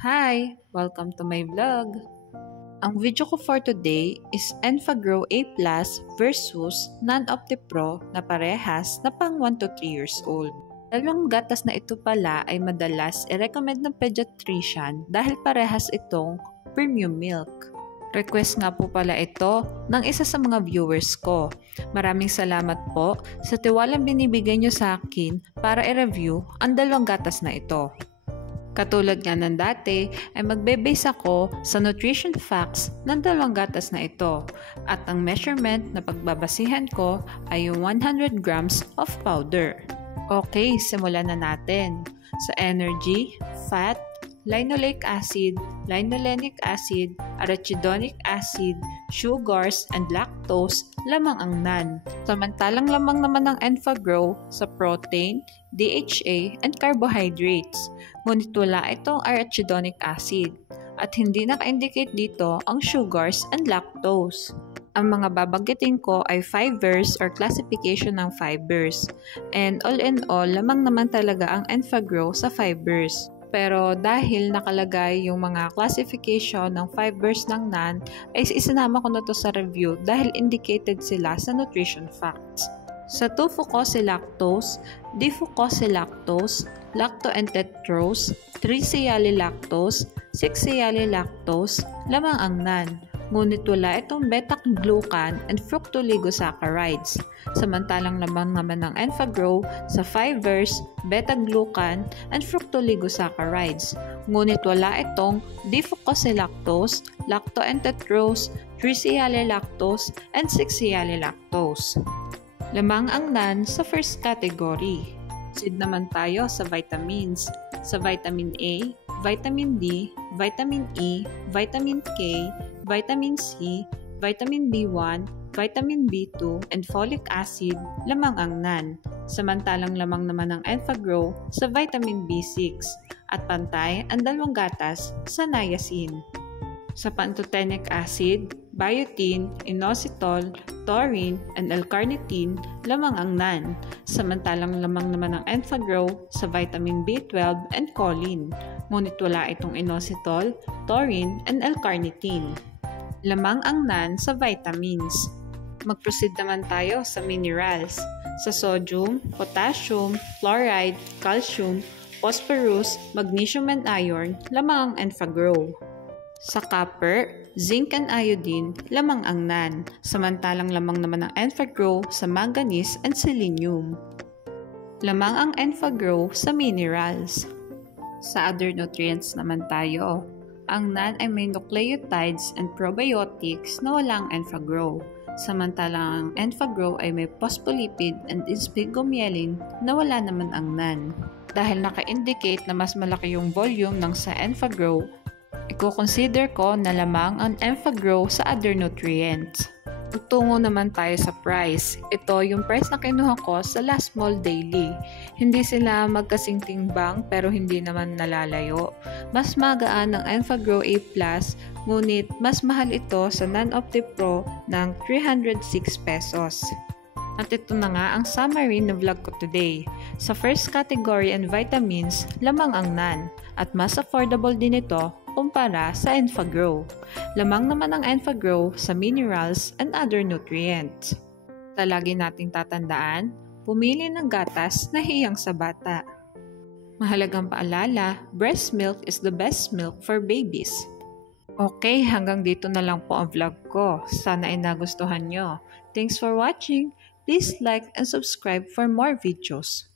Hi! Welcome to my vlog! Ang video ko for today is Enfagrow A+ versus Non-Opti-Pro na parehas na pang 1 to 3 years old. Dalawang gatas na ito pala ay madalas i-recommend ng pediatrician dahil parehas itong premium milk. Request nga po pala ito ng isa sa mga viewers ko. Maraming salamat po sa tiwalang binibigay nyo sa akin para i-review ang dalawang gatas na ito. Katulad nga ng dati ay magbe-base ako sa nutrition facts ng dalawang gatas na ito at ang measurement na pagbabasihan ko ay yung 100 grams of powder. Okay, simulan na natin. Sa energy, fat, linoleic acid, linolenic acid, arachidonic acid, sugars, and lactose, lamang ang NAN. Samantalang lamang naman ng Enfagrow sa protein, DHA, and carbohydrates. Ngunit wala itong arachidonic acid at hindi naka-indicate dito ang sugars and lactose. Ang mga babanggitin ko ay fibers or classification ng fibers. And all in all, lamang naman talaga ang Enfagrow sa fibers. Pero dahil nakalagay yung mga classification ng fibers ng NAN, ay isinama ko na to sa review dahil indicated sila sa nutrition facts. Sa 2-fucosylactose, D-fucosylactose, lactoentetrose, 3-sialylactose, 6-sialylactose, lamang ang NAN. Ngunit wala itong beta-glucan and fructoligosaccharides. Samantalang lamang naman ng Enfagrow sa fibers, beta-glucan, and fructoligosaccharides. Ngunit wala itong D-fucosylactose, lactoentetrose, 3-sialylactose, and 6-sialylactose. Lamang ang NAN sa first category. Proceed naman tayo sa vitamins. Sa vitamin A, vitamin D, vitamin E, vitamin K, vitamin C, vitamin B1, vitamin B2, and folic acid, lamang ang NAN. Samantalang lamang naman ang Enfagrow sa vitamin B6 at pantay ang dalawang gatas sa niacin. Sa pantothenic acid, biotin, inositol, taurine, and L-carnitine, lamang ang NAN. Samantalang lamang naman ang Enfagrow sa vitamin B12 and choline. Ngunit wala itong inositol, taurine, and L-carnitine. Lamang ang NAN sa vitamins. Mag-proceed naman tayo sa minerals. Sa sodium, potassium, fluoride, calcium, phosphorus, magnesium and iron, lamang ang Enfagrow. Sa copper, zinc and iodine, lamang ang NAN. Samantalang lamang naman ang Enfagrow sa manganese and selenium. Lamang ang Enfagrow sa minerals. Sa other nutrients naman tayo. Ang NAN ay may nucleotides and probiotics na walang Enfagrow. Samantalang ang Enfagrow ay may phospholipid and sphingomyelin na wala naman ang NAN. Dahil naka-indicate na mas malaki yung volume ng sa Enfagrow, i-consider ko na lamang ang Enfagrow sa other nutrients. Tutungo naman tayo sa price. Ito yung price na kinuha ko sa Last Mall Daily. Hindi sila magkasing timbang pero hindi naman nalalayo. Mas magaan ang Enfagrow A+, ngunit mas mahal ito sa Non-Opti-Pro ng 306 pesos. At ito na nga ang summary ng vlog ko today. Sa first category and vitamins, lamang ang NAN at mas affordable din ito kumpara sa Enfagrow. Lamang naman ang Enfagrow sa minerals and other nutrients. Lagi nating tatandaan, pumili ng gatas na hiyang sa bata. Mahalagang paalala, breast milk is the best milk for babies. Okay, hanggang dito na lang po ang vlog ko. Sana ay nagustuhan nyo. Thanks for watching. Please like and subscribe for more videos.